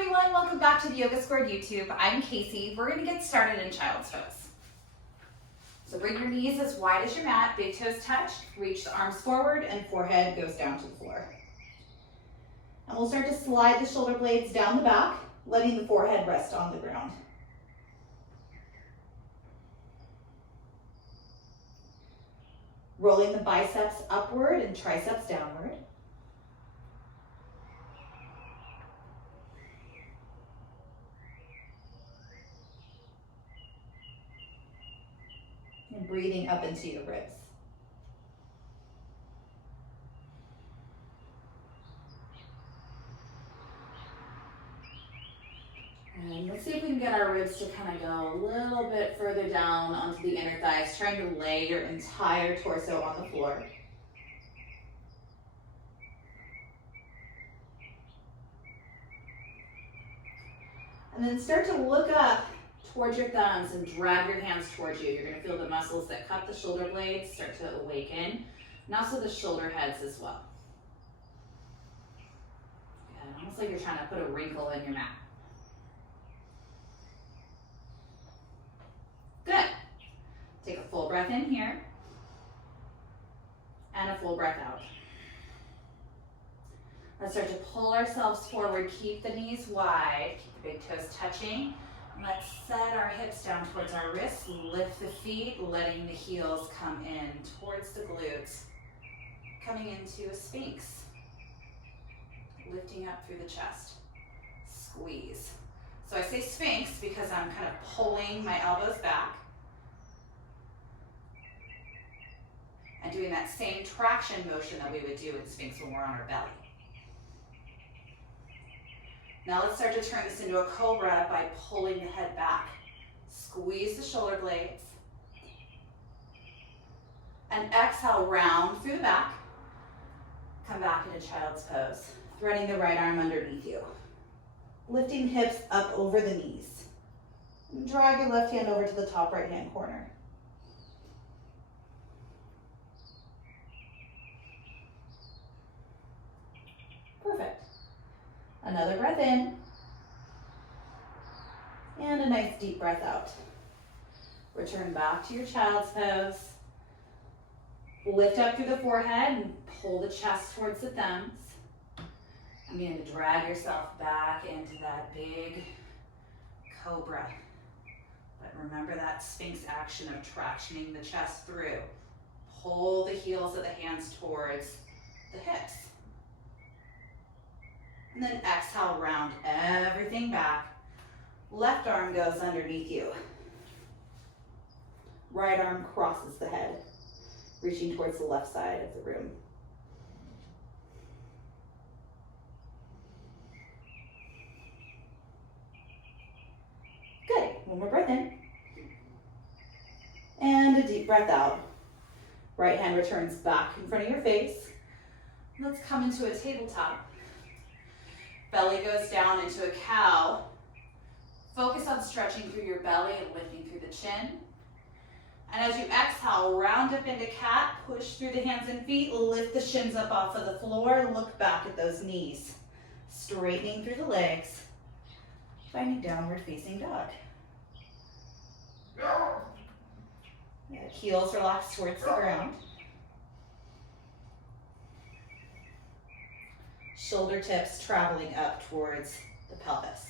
everyone, welcome back to the Yoga Squared YouTube. I'm Casey. We're going to get started in Child's Pose. So bring your knees as wide as your mat, big toes touch, reach the arms forward and forehead goes down to the floor. And we'll start to slide the shoulder blades down the back, letting the forehead rest on the ground. Rolling the biceps upward and triceps downward. And breathing up into your ribs. And let's see if we can get our ribs to kind of go a little bit further down onto the inner thighs, trying to lay your entire torso on the floor. And then start to look up towards your thumbs and drag your hands towards you. You're going to feel the muscles that cut the shoulder blades start to awaken, and also the shoulder heads as well. Good. Almost like you're trying to put a wrinkle in your mat. Good. Take a full breath in here and a full breath out. Let's start to pull ourselves forward. Keep the knees wide. Keep the big toes touching. Let's set our hips down towards our wrists. Lift the feet, letting the heels come in towards the glutes. Coming into a Sphinx. Lifting up through the chest. Squeeze. So I say Sphinx because I'm kind of pulling my elbows back. And doing that same traction motion that we would do in Sphinx when we're on our belly. Now let's start to turn this into a Cobra by pulling the head back. Squeeze the shoulder blades. And exhale, round through the back. Come back into Child's Pose. Threading the right arm underneath you. Lifting hips up over the knees. And drag your left hand over to the top right hand corner. Perfect. Another breath in. And a nice deep breath out. Return back to your Child's Pose. Lift up through the forehead and pull the chest towards the thumbs. I'm going to drag yourself back into that big Cobra. But remember that Sphinx action of tractioning the chest through. Pull the heels of the hands towards the hips. And then exhale, round everything back. Left arm goes underneath you. Right arm crosses the head, reaching towards the left side of the room. Good. One more breath in. And a deep breath out. Right hand returns back in front of your face. Let's come into a tabletop. Belly goes down into a cow. Focus on stretching through your belly and lifting through the chin. And as you exhale, round up into cat, push through the hands and feet, lift the shins up off of the floor, look back at those knees. Straightening through the legs, finding downward facing dog. Heels relax towards the ground. Shoulder tips traveling up towards the pelvis.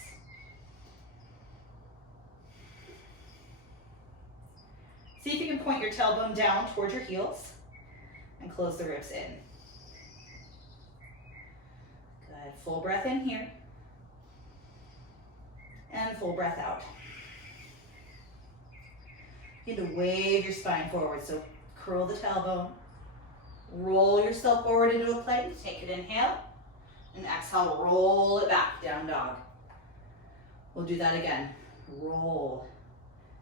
See if you can point your tailbone down towards your heels and close the ribs in. Good. Full breath in here. And full breath out. You need to wave your spine forward, so curl the tailbone. Roll yourself forward into a plank. Take an inhale. And exhale, roll it back, down dog. We'll do that again. Roll.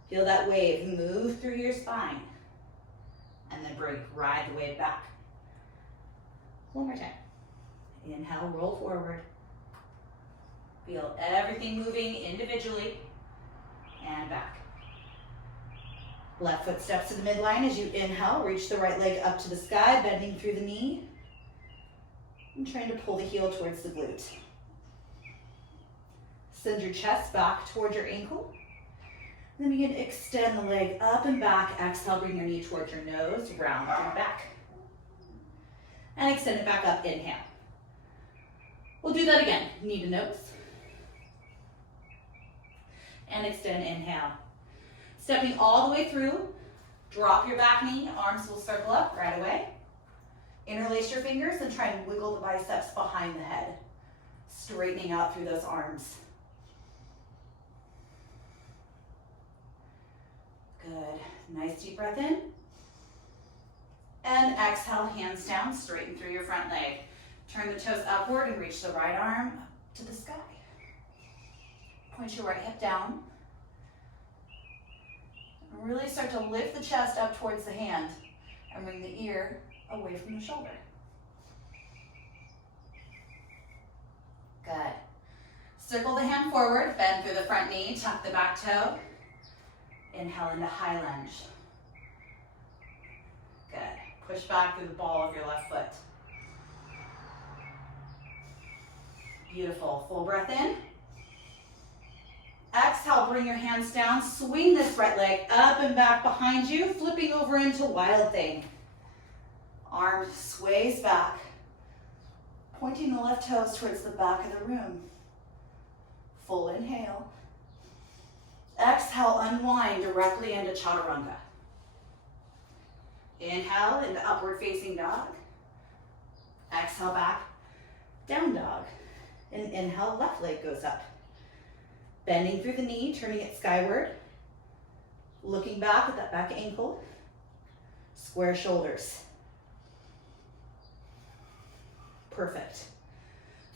Feel that wave move through your spine. And then ride the wave back. One more time. Inhale, roll forward. Feel everything moving individually and back. Left foot steps to the midline as you inhale. Reach the right leg up to the sky, bending through the knee. And trying to pull the heel towards the glute. Send your chest back towards your ankle. Then begin to extend the leg up and back. Exhale, bring your knee towards your nose, round through back. And extend it back up, inhale. We'll do that again, knee to nose. And extend, inhale. Stepping all the way through, drop your back knee, arms will circle up right away. Interlace your fingers and try and wiggle the biceps behind the head, straightening out through those arms. Good. Nice deep breath in. And exhale, hands down, straighten through your front leg. Turn the toes upward and reach the right arm up to the sky. Point your right hip down. And really start to lift the chest up towards the hand and bring the ear away from the shoulder. Good. Circle the hand forward, bend through the front knee, tuck the back toe. Inhale into high lunge. Good. Push back through the ball of your left foot. Beautiful. Full breath in. Exhale, bring your hands down. Swing this right leg up and back behind you, flipping over into wild thing. Arm sways back, pointing the left toes towards the back of the room. Full inhale. Exhale, unwind directly into chaturanga. Inhale into upward facing dog. Exhale back, down dog. And inhale, left leg goes up. Bending through the knee, turning it skyward. Looking back at that back ankle. Square shoulders. Perfect.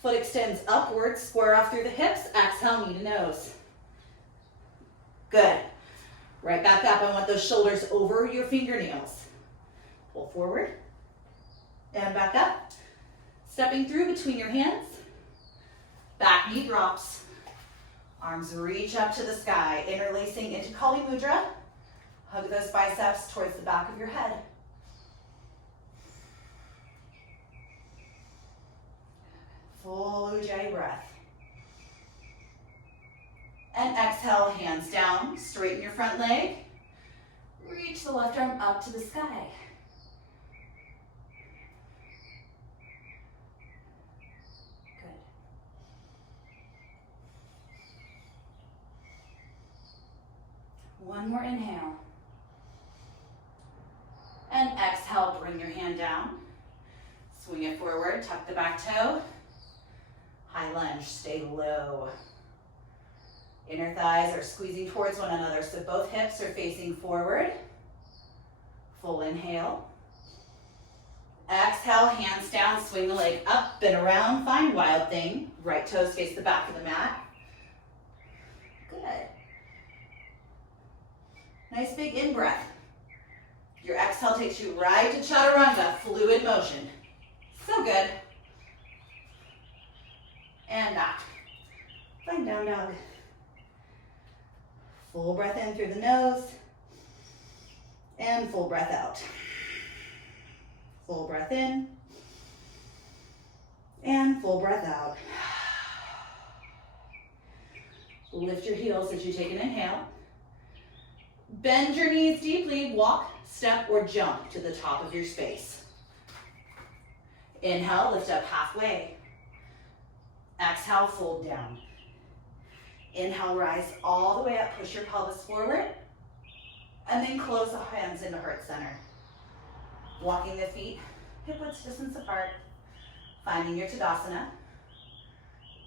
Foot extends upward, square off through the hips. Exhale, knee to nose. Good. Right back up. I want those shoulders over your fingernails. Pull forward and back up. Stepping through between your hands. Back knee drops. Arms reach up to the sky, interlacing into Kali Mudra. Hug those biceps towards the back of your head. Full Ujjayi breath. And exhale, hands down, straighten your front leg. Reach the left arm up to the sky. Good. One more inhale. And exhale, bring your hand down. Swing it forward, tuck the back toe. High lunge, stay low. Inner thighs are squeezing towards one another, so both hips are facing forward. Full inhale. Exhale, hands down, swing the leg up and around, find wild thing. Right toes face the back of the mat. Good. Nice big in-breath. Your exhale takes you right to chaturanga, fluid motion. So good. And back. Find down dog. Full breath in through the nose. And full breath out. Full breath in. And full breath out. Lift your heels as you take an inhale. Bend your knees deeply. Walk, step, or jump to the top of your space. Inhale, lift up halfway. Exhale, fold down. Inhale, rise all the way up, push your pelvis forward, and then close the hands into heart center. Walking the feet hip-width distance apart, finding your Tadasana.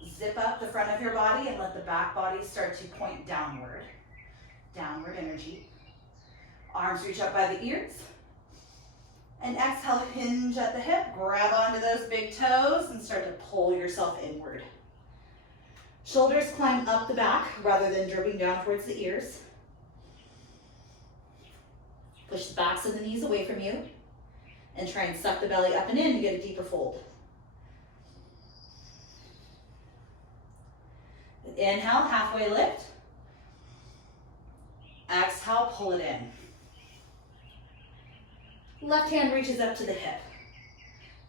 Zip up the front of your body and let the back body start to point downward. Downward energy. Arms reach up by the ears. And exhale, hinge at the hip, grab onto those big toes and start to pull yourself inward. Shoulders climb up the back rather than drooping down towards the ears. Push the backs of the knees away from you and try and suck the belly up and in to get a deeper fold. Inhale, halfway lift. Exhale, pull it in. Left hand reaches up to the hip.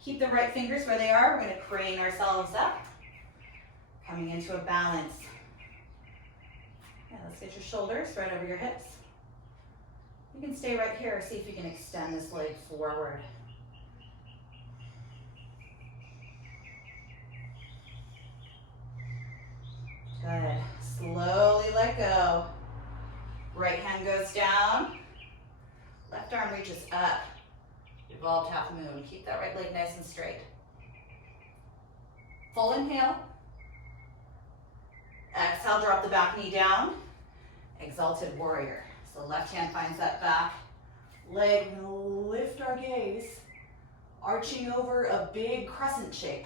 Keep the right fingers where they are. We're going to crane ourselves up. Coming into a balance. And let's get your shoulders right over your hips. You can stay right here. See if you can extend this leg forward. Good. Slowly let go. Right hand goes down. Left arm reaches up. Evolved half moon. Keep that right leg nice and straight. Full inhale. Exhale, drop the back knee down. Exalted Warrior. So left hand finds that back leg. Lift our gaze, arching over a big crescent shape.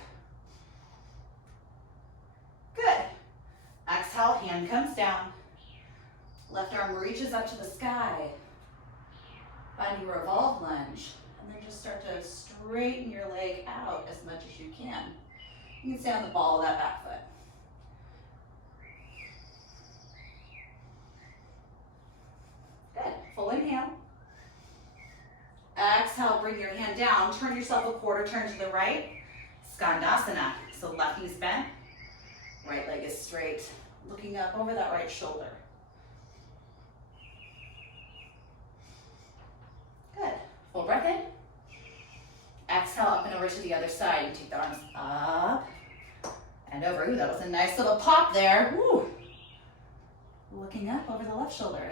Good. Exhale, hand comes down. Left arm reaches up to the sky. Find your revolve lunge. And then just start to straighten your leg out as much as you can. You can stay on the ball of that back foot. Good. Full inhale. Exhale, bring your hand down. Turn yourself a quarter turn to the right. Skandasana. So left knee's bent. Right leg is straight. Looking up over that right shoulder. Good. Full breath in. Exhale, up and over to the other side. You take the arms up and over. Ooh, that was a nice little pop there. Woo. Looking up over the left shoulder.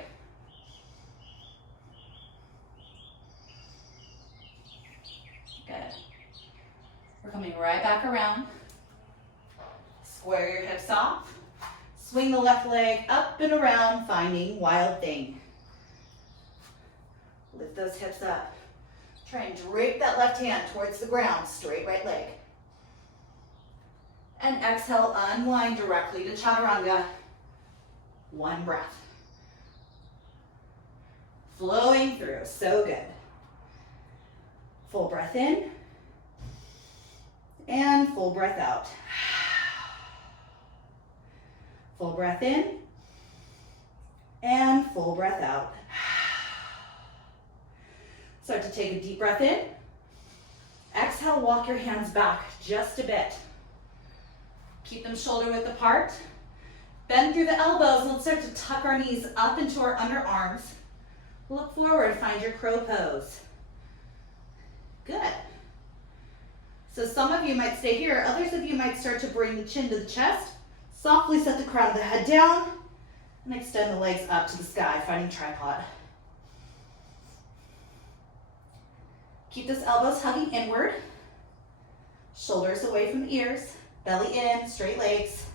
Good. We're coming right back around. Square your hips off. Swing the left leg up and around, finding wild thing. Lift those hips up. Try and drape that left hand towards the ground, straight right leg. And exhale, unwind directly to chaturanga. One breath. Flowing through, so good. Full breath in. And full breath out. Full breath in. And full breath out. Start to take a deep breath in. Exhale, walk your hands back just a bit. Keep them shoulder width apart. Bend through the elbows and let's start to tuck our knees up into our underarms. Look forward, find your crow pose. Good. So some of you might stay here, others of you might start to bring the chin to the chest. Softly set the crown of the head down and extend the legs up to the sky, finding tripod. Keep those elbows hugging inward. Shoulders away from the ears. Belly in, straight legs.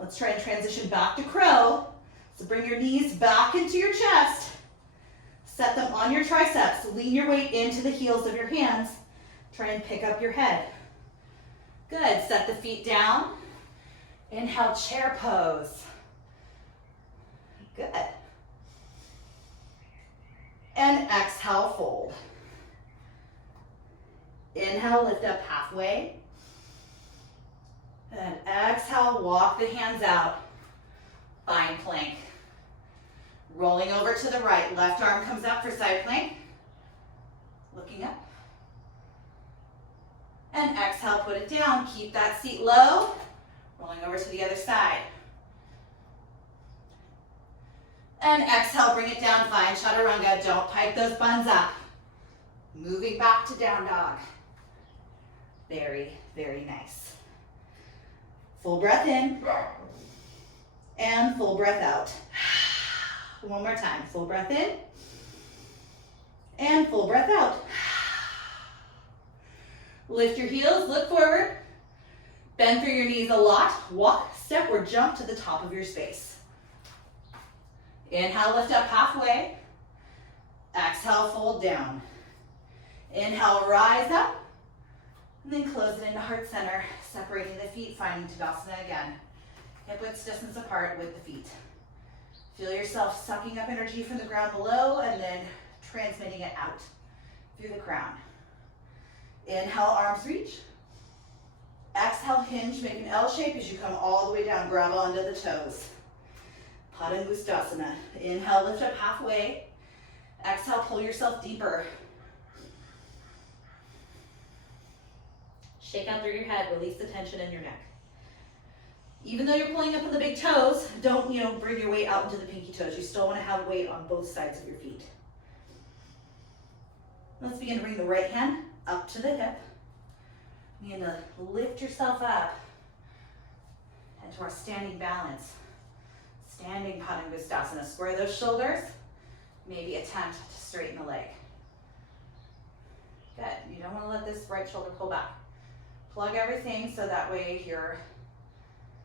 Let's try and transition back to crow. So bring your knees back into your chest. Set them on your triceps. Lean your weight into the heels of your hands. Try and pick up your head. Good. Set the feet down. Inhale, chair pose. Good. And exhale, fold. Inhale, lift up halfway. And exhale, walk the hands out. Bind plank. Rolling over to the right. Left arm comes up for side plank. Looking up. And exhale, put it down. Keep that seat low. Rolling over to the other side. And exhale, bring it down, find chaturanga. Don't pipe those buns up. Moving back to down dog. Very, very nice. Full breath in. And full breath out. One more time. Full breath in. And full breath out. Lift your heels, look forward. Bend through your knees a lot. Walk, step, or jump to the top of your space. Inhale, lift up halfway. Exhale, fold down. Inhale, rise up. And then close it into heart center, separating the feet, finding Tadasana again. Hip width distance apart with the feet. Feel yourself sucking up energy from the ground below and then transmitting it out through the crown. Inhale, arms reach. Exhale, hinge, make an L shape as you come all the way down, grab onto the toes. Padangusthasana. Inhale, lift up halfway. Exhale, pull yourself deeper. Shake out through your head, release the tension in your neck. Good. Full breath in. Exhale, Even though you're pulling up on the big toes, don't, bring your weight out into the pinky toes. You still want to have weight on both sides of your feet. Let's begin to bring the right hand up to the hip. Begin to lift yourself up into our standing balance. Standing Padangustasana. Square those shoulders. Maybe attempt to straighten the leg. Good. You don't want to let this right shoulder pull back. Plug everything so that way your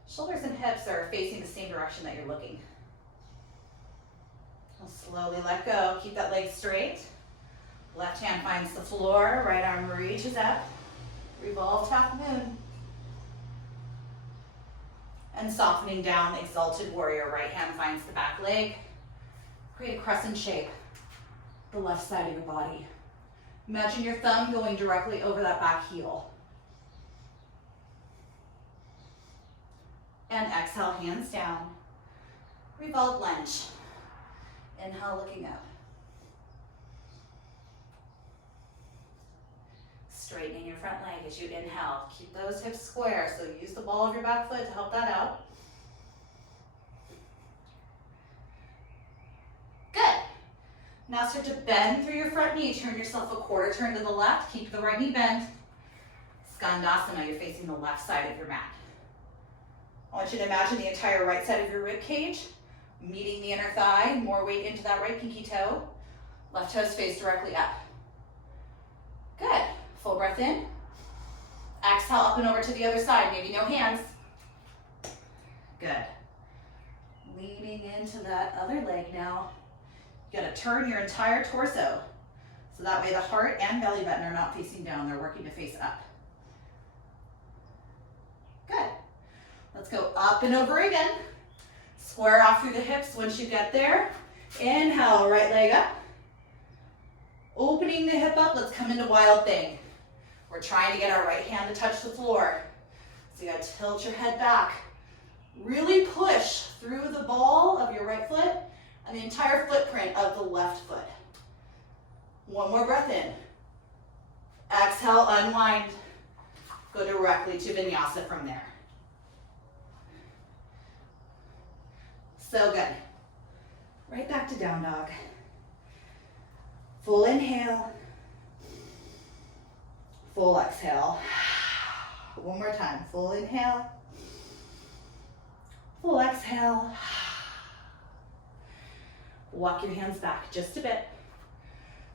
shoulders and hips are facing the same direction that you're looking. I'll slowly let go. Keep that leg straight. Left hand finds the floor. Right arm reaches up. Revolve half moon. And softening down, Exalted Warrior. Right hand finds the back leg. Create a crescent shape. The left side of your body. Imagine your thumb going directly over that back heel. And exhale, hands down. Revolve lunge. Inhale, looking up. Straightening your front leg as you inhale. Keep those hips square, so use the ball of your back foot to help that out. Good. Now start to bend through your front knee. Turn yourself a quarter turn to the left. Keep the right knee bent. Skandasana, you're facing the left side of your mat. I want you to imagine the entire right side of your rib cage meeting the inner thigh. More weight into that right pinky toe. Left toes face directly up. Good. Full breath in. Exhale up and over to the other side. Maybe no hands. Good. Leaning into that other leg now. You gotta turn your entire torso. So that way the heart and belly button are not facing down. They're working to face up. Good. Let's go up and over again. Square off through the hips once you get there. Inhale, right leg up. Opening the hip up, let's come into wild thing. We're trying to get our right hand to touch the floor. So you gotta tilt your head back. Really push through the ball of your right foot and the entire footprint of the left foot. One more breath in. Exhale, unwind. Go directly to Vinyasa from there. So good. Right back to down dog. Full inhale. Full exhale. One more time. Full inhale. Full exhale. Walk your hands back just a bit.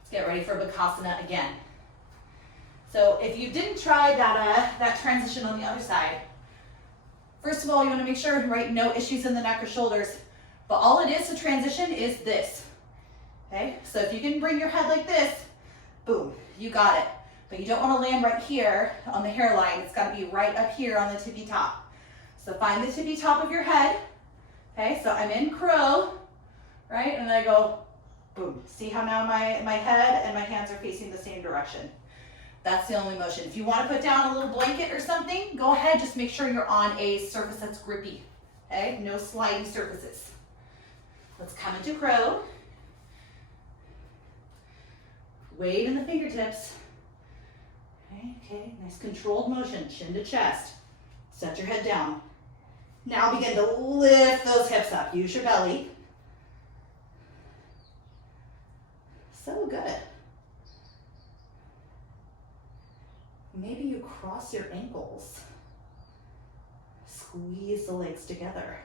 Let's get ready for Bakasana again. So if you didn't try that transition on the other side, first of all, you want to make sure, right, no issues in the neck or shoulders. But all it is to transition is this. Okay? So if you can bring your head like this, boom, you got it. But you don't want to land right here on the hairline. It's got to be right up here on the tippy top. So find the tippy top of your head. Okay? So I'm in crow, right? And I go, boom. See how now my head and my hands are facing the same direction. That's the only motion. If you want to put down a little blanket or something, go ahead. Just make sure you're on a surface that's grippy. Okay? No sliding surfaces. Let's come into crow. Weight in the fingertips. Okay, nice controlled motion, chin to chest. Set your head down. Now begin to lift those hips up. Use your belly. So good. Maybe you cross your ankles. Squeeze the legs together.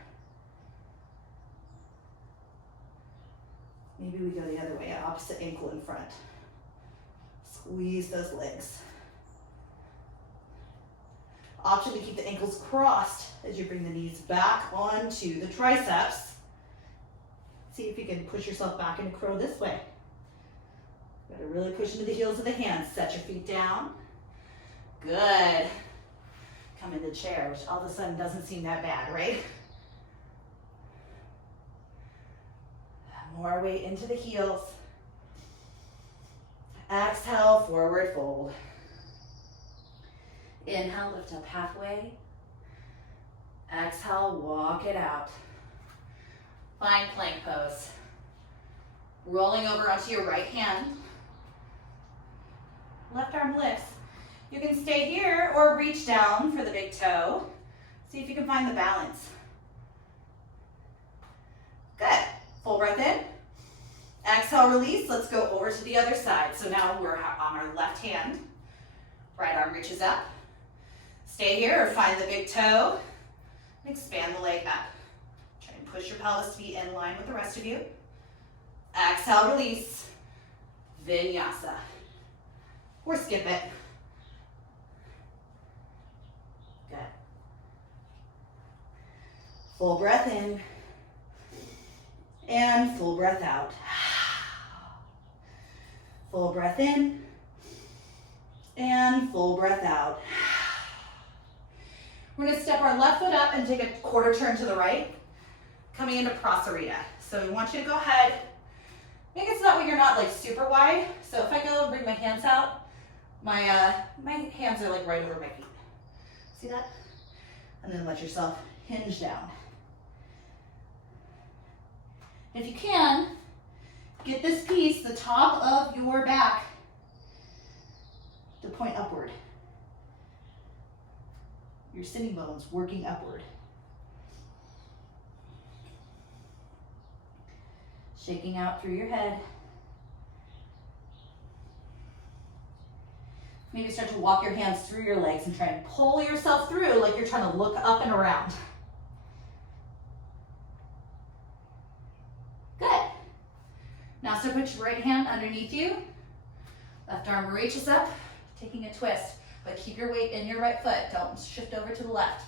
Maybe we go the other way, opposite ankle in front. Squeeze those legs. Option to keep the ankles crossed as you bring the knees back onto the triceps. See if you can push yourself back into crow this way. Got to really push into the heels of the hands. Set your feet down. Good. Come into chair, which all of a sudden doesn't seem that bad, right? More weight into the heels. Exhale, forward fold. Inhale, lift up halfway. Exhale, walk it out. Find plank pose. Rolling over onto your right hand. Left arm lifts. You can stay here or reach down for the big toe. See if you can find the balance. Good. Full breath in. Exhale, release. Let's go over to the other side. So now we're on our left hand. Right arm reaches up. Stay here or find the big toe. And expand the leg up. Try and push your pelvis to be in line with the rest of you. Exhale, release. Vinyasa. Or skip it. Good. Full breath in. And full breath out. Full breath in. And full breath out. We're going to step our left foot up and take a quarter turn to the right, coming into Prasarita. So we want you to go ahead. Make it so that way you're not like super wide. So if I go and bring my hands out, my hands are like right over my feet. See that? And then let yourself hinge down. If you can, get this piece, the top of your back, to point upward. Your sitting bones working upward. Shaking out through your head. Maybe start to walk your hands through your legs and try and pull yourself through like you're trying to look up and around. Good. Now so put your right hand underneath you. Left arm reaches up, taking a twist, but keep your weight in your right foot. Don't shift over to the left.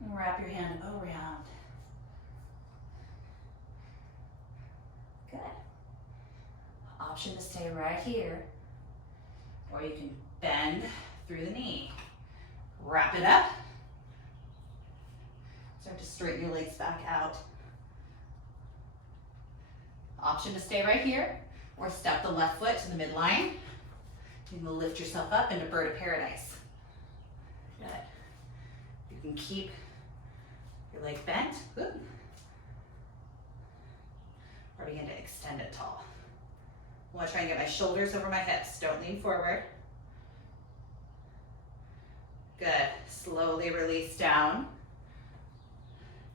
And wrap your hand around. Good. Option to stay right here, or you can bend through the knee. Wrap it up. Start to straighten your legs back out. Option to stay right here, or step the left foot to the midline. You can lift yourself up into bird of paradise. Good. You can keep your leg bent. Good. Or begin to extend it tall. I want to try and get my shoulders over my hips. Don't lean forward. Good. Slowly release down.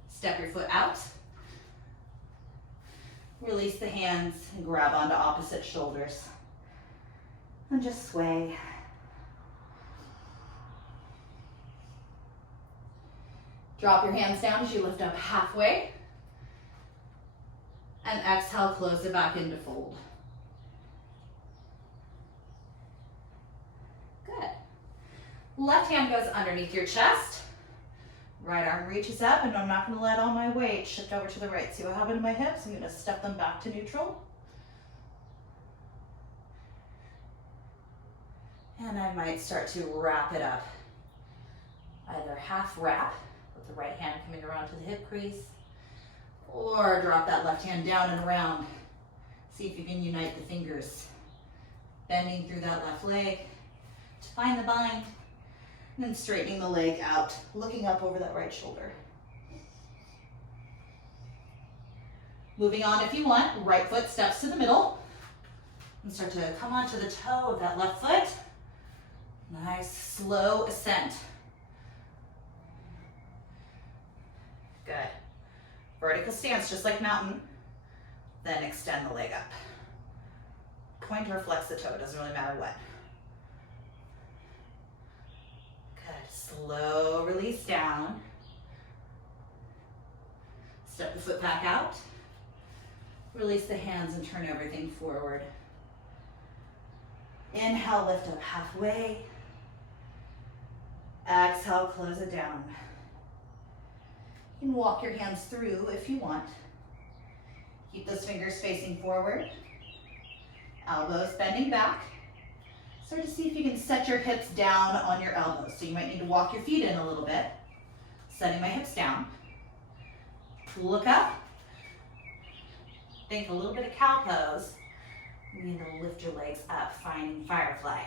Step your foot out. Release the hands and grab onto opposite shoulders. And just sway. Drop your hands down as you lift up halfway. And exhale, close it back into fold. Good. Left hand goes underneath your chest. Right arm reaches up, and I'm not going to let all my weight shift over to the right. See what happened to my hips? I'm going to step them back to neutral. And I might start to wrap it up. Either half wrap, with the right hand coming around to the hip crease, or drop that left hand down and around. See if you can unite the fingers. Bending through that left leg to find the bind. And then straightening the leg out, looking up over that right shoulder. Moving on if you want, right foot steps to the middle. And start to come onto the toe of that left foot. Nice, slow ascent. Good. Vertical stance, just like mountain. Then extend the leg up. Point or flex the toe, doesn't really matter what. Good. Slow release down. Step the foot back out. Release the hands and turn everything forward. Inhale, lift up halfway. Exhale, close it down. You can walk your hands through if you want. Keep those fingers facing forward. Elbows bending back. Start to see if you can set your hips down on your elbows. So you might need to walk your feet in a little bit. Setting my hips down. Look up. Think a little bit of cow pose. You need to lift your legs up, finding firefly.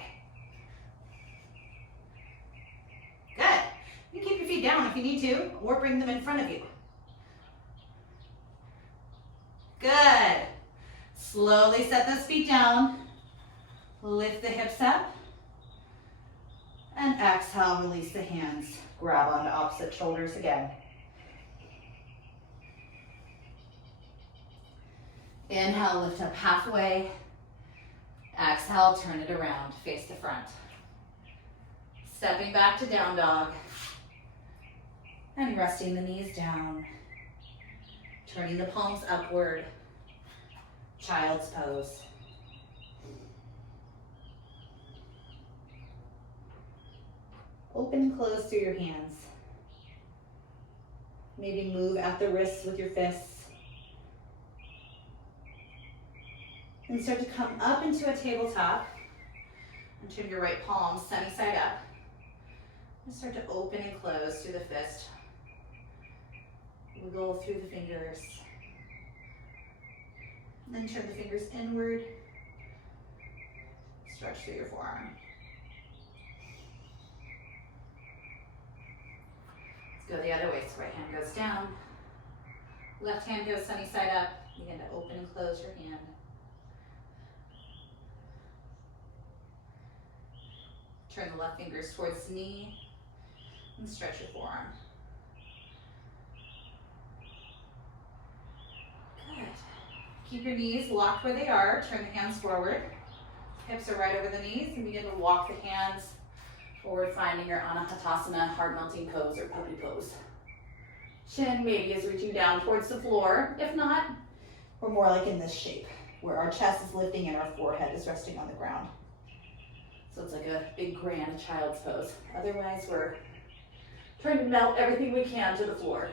Good. You can keep your feet down if you need to, or bring them in front of you. Good. Slowly set those feet down. Lift the hips up. And exhale, release the hands. Grab onto opposite shoulders again. Inhale, lift up halfway. Exhale, turn it around, face the front. Stepping back to down dog. And resting the knees down. Turning the palms upward. Child's pose. Open and close through your hands. Maybe move at the wrists with your fists. And start to come up into a tabletop. And turn your right palm sunny side up. And start to open and close through the fist. Wiggle through the fingers. And then turn the fingers inward. Stretch through your forearm. Let's go the other way. So right hand goes down. Left hand goes sunny side up. Begin to open and close your hand. Turn the left fingers towards the knee and stretch your forearm. Good. Keep your knees locked where they are. Turn the hands forward. Hips are right over the knees, and begin to walk the hands forward, finding your Tadasana, heart melting pose or puppy pose. Chin maybe is reaching down towards the floor. If not, we're more like in this shape, where our chest is lifting and our forehead is resting on the ground. So it's like a big grand child's pose. Otherwise, we're trying to melt everything we can to the floor.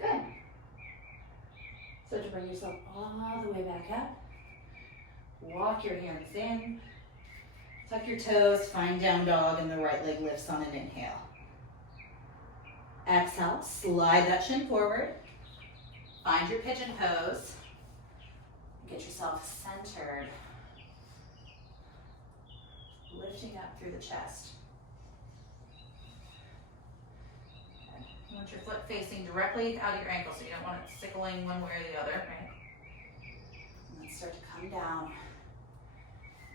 Good. So to bring yourself all the way back up, walk your hands in. Tuck your toes, find down dog, and the right leg lifts on an inhale. Exhale, slide that shin forward. Find your pigeon pose. Get yourself centered. Lifting up through the chest. You want your foot facing directly out of your ankle, so you don't want it sickling one way or the other, right? And then start to come down.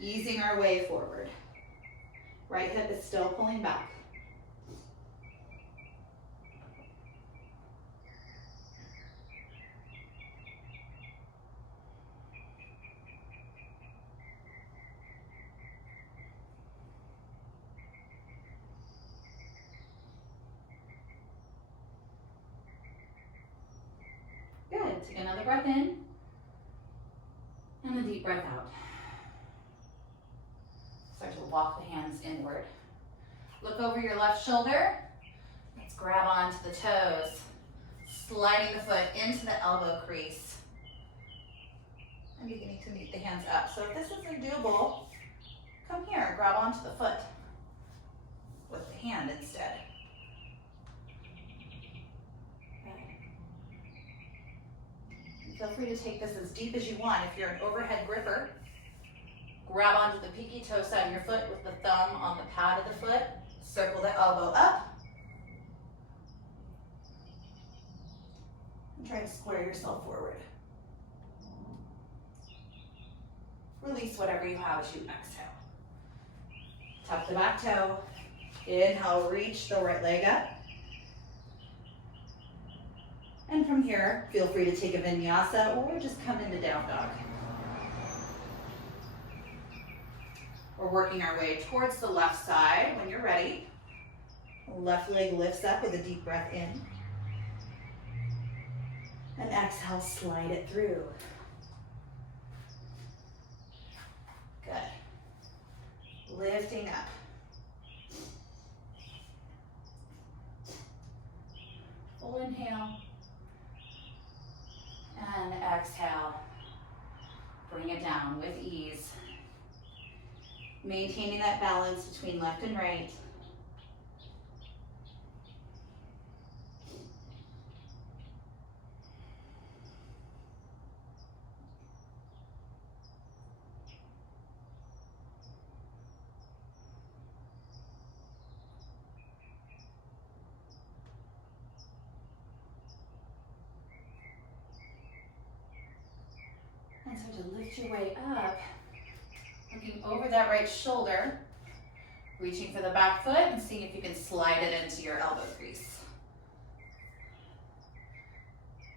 Easing our way forward. Right hip is still pulling back. Good. Take another breath in. And a deep breath out. Start to walk the hands inward. Look over your left shoulder. Let's grab onto the toes. Sliding the foot into the elbow crease. And beginning to meet the hands up. So if this isn't doable, come here, grab onto the foot with the hand instead. Feel free to take this as deep as you want. If you're an overhead gripper, grab onto the pinky toe side of your foot with the thumb on the pad of the foot. Circle the elbow up. And try to square yourself forward. Release whatever you have as you exhale. Tuck the back toe. Inhale, reach the right leg up. And from here, feel free to take a Vinyasa or just come into down dog. We're working our way towards the left side. When you're ready, left leg lifts up with a deep breath in. And exhale, slide it through. Good. Lifting up. Full inhale. And exhale. Bring it down with ease. Maintaining that balance between left and right. to lift your way up, looking over that right shoulder, reaching for the back foot and seeing if you can slide it into your elbow crease.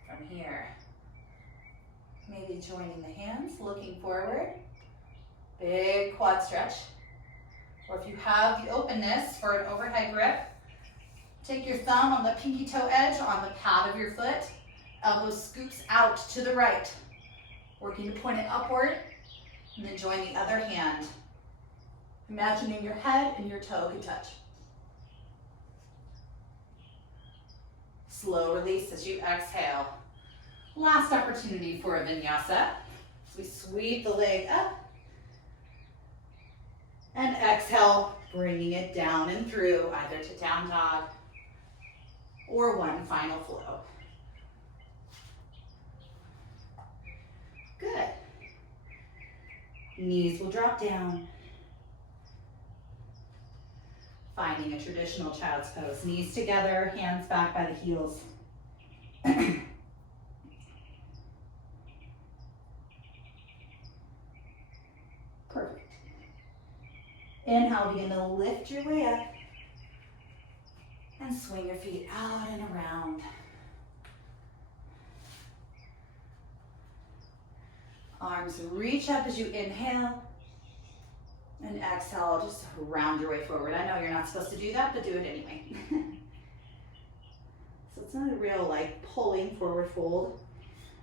From here, maybe joining the hands, looking forward, big quad stretch. Or if you have the openness for an overhead grip, take your thumb on the pinky toe edge on the pad of your foot, elbow scoops out to the right, working to point it upward, and then join the other hand. Imagining your head and your toe can touch. Slow release as you exhale. Last opportunity for a vinyasa. So we sweep the leg up. And exhale, bringing it down and through, either to down dog or one final flow. Good. Knees will drop down. Finding a traditional child's pose. Knees together, hands back by the heels. Perfect. Inhale, begin to lift your way up and swing your feet out and around. Arms reach up as you inhale and exhale, just round your way forward. I know you're not supposed to do that, but do it anyway. So it's not a real like pulling forward fold.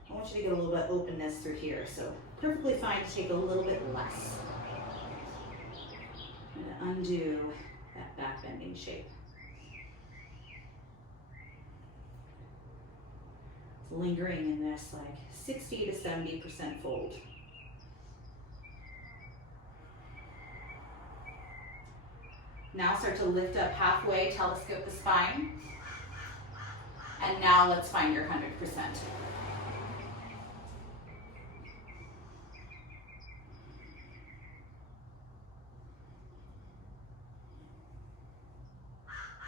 I want you to get a little bit of openness through here. So perfectly fine to take a little bit less. And undo that back bending shape. Lingering in this like 60 to 70% fold. Now start to lift up halfway, telescope the spine. And now let's find your 100%.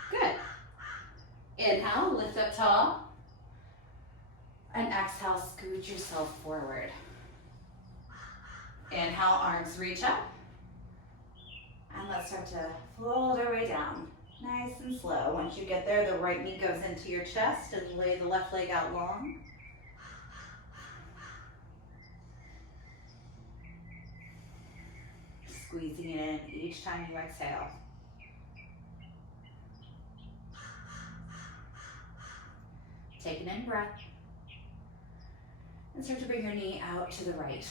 Good. Inhale, lift up tall. And exhale, scoot yourself forward. Inhale, arms reach up. And let's start to fold our way down. Nice and slow. Once you get there, the right knee goes into your chest and lay the left leg out long. Squeezing it in each time you exhale. Take an in breath. And start to bring your knee out to the right.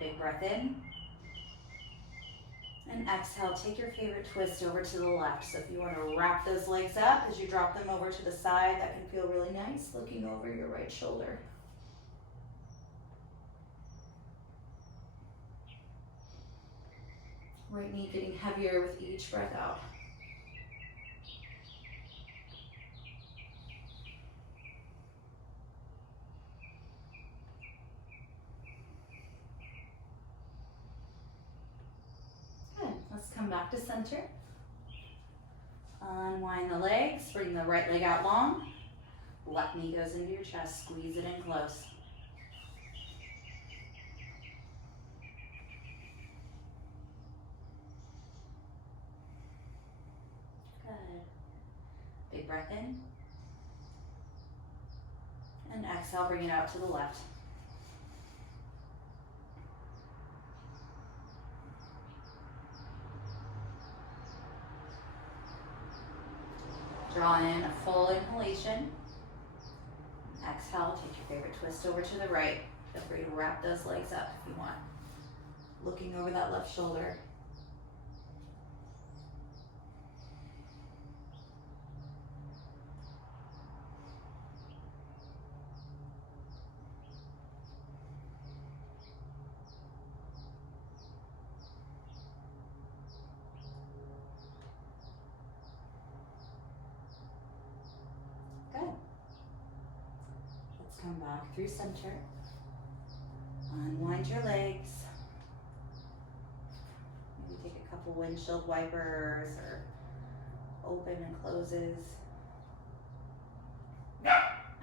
Big breath in. And exhale, take your favorite twist over to the left. So if you want to wrap those legs up as you drop them over to the side, that can feel really nice, looking over your right shoulder. Right knee getting heavier with each breath out. Let's come back to center. Unwind the legs, bring the right leg out long. Left knee goes into your chest, squeeze it in close. Good. Big breath in. And exhale, bring it out to the left. Draw in a full inhalation. Exhale, take your favorite twist over to the right. Feel free to wrap those legs up if you want. Looking over that left shoulder. Come back through center. Unwind your legs. Maybe take a couple windshield wipers or open and closes.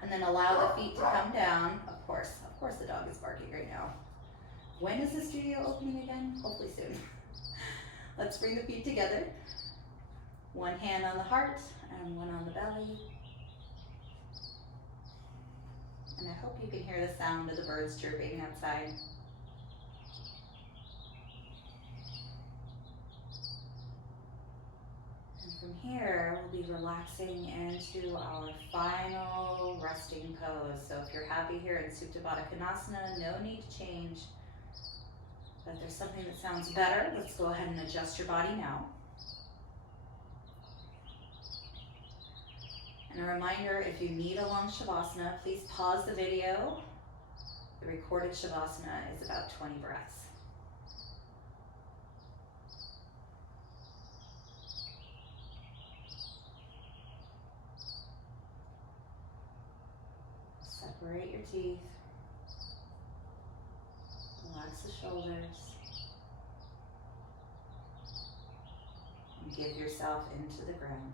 And then allow the feet to come down. Of course the dog is barking right now. When is the studio opening again? Hopefully soon. Let's bring the feet together. One hand on the heart and one on the belly. And I hope you can hear the sound of the birds chirping outside. And from here, we'll be relaxing into our final resting pose. So if you're happy here in Supta Baddha Konasana, no need to change. But if there's something that sounds better, let's go ahead and adjust your body now. And a reminder, if you need a long Shavasana, please pause the video. The recorded Shavasana is about 20 breaths. Separate your teeth. Relax the shoulders. And give yourself into the ground.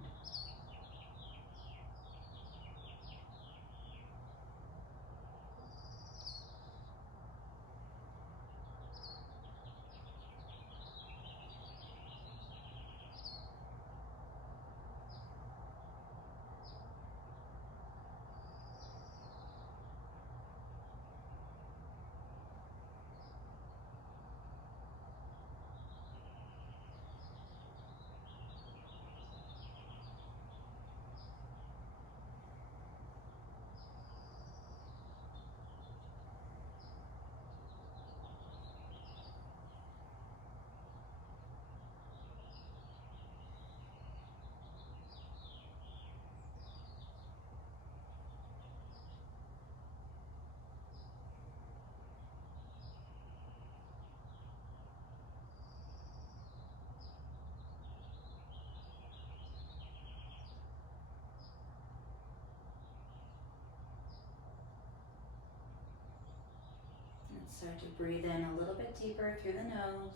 Start to breathe in a little bit deeper through the nose.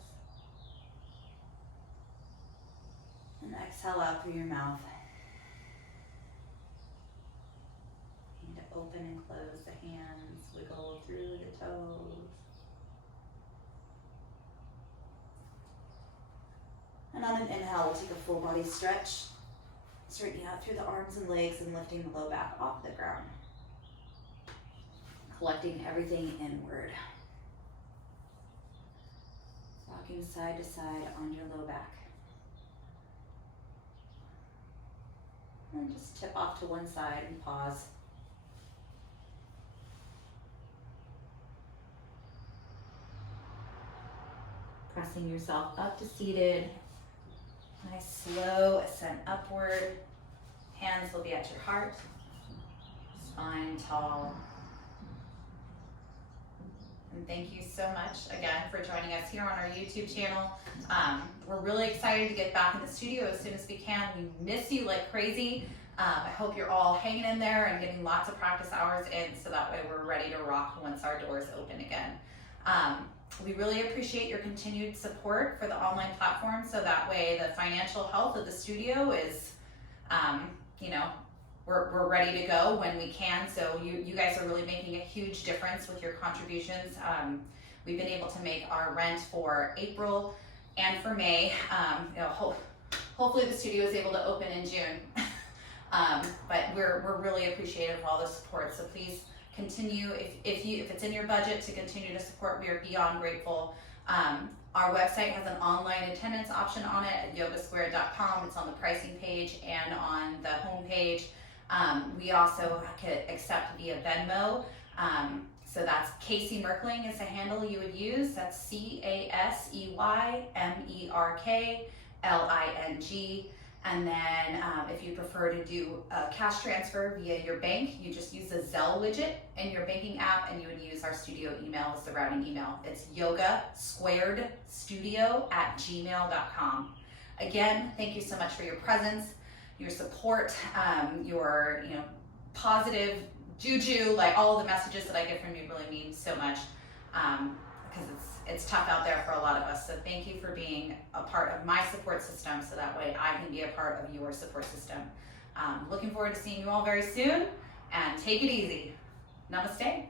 And exhale out through your mouth. And to open and close the hands, wiggle through the toes. And on an inhale, we'll take a full body stretch. Straightening out through the arms and legs and lifting the low back off the ground. Collecting everything inward. Rocking side to side on your low back. And just tip off to one side and pause. Pressing yourself up to seated. Nice slow ascent upward. Hands will be at your heart. Spine tall. And thank you so much again for joining us here on our YouTube channel. We're really excited to get back in the studio as soon as we can. We miss you like crazy. I hope you're all hanging in there and getting lots of practice hours in so that way we're ready to rock once our doors open again. We really appreciate your continued support for the online platform so that way the financial health of the studio is, we're ready to go when we can. So you guys are really making a huge difference with your contributions. We've been able to make our rent for April and for May. Hopefully the studio is able to open in June. But we're really appreciative of all the support. So please continue, if it's in your budget to continue to support, we are beyond grateful. Our website has an online attendance option on it at yogasquared.com. It's on the pricing page and on the home page. We also could accept via Venmo. So that's Casey Merkling is the handle you would use. That's CASEYMERKLING. And then if you prefer to do a cash transfer via your bank, you just use the Zelle widget in your banking app and you would use our studio email as the routing email. It's yogasquaredstudio@gmail.com. Again, thank you so much for your presence, your support, your positive juju, like all the messages that I get from you really mean so much because it's tough out there for a lot of us. So thank you for being a part of my support system so that way I can be a part of your support system. Looking forward to seeing you all very soon. and take it easy. Namaste.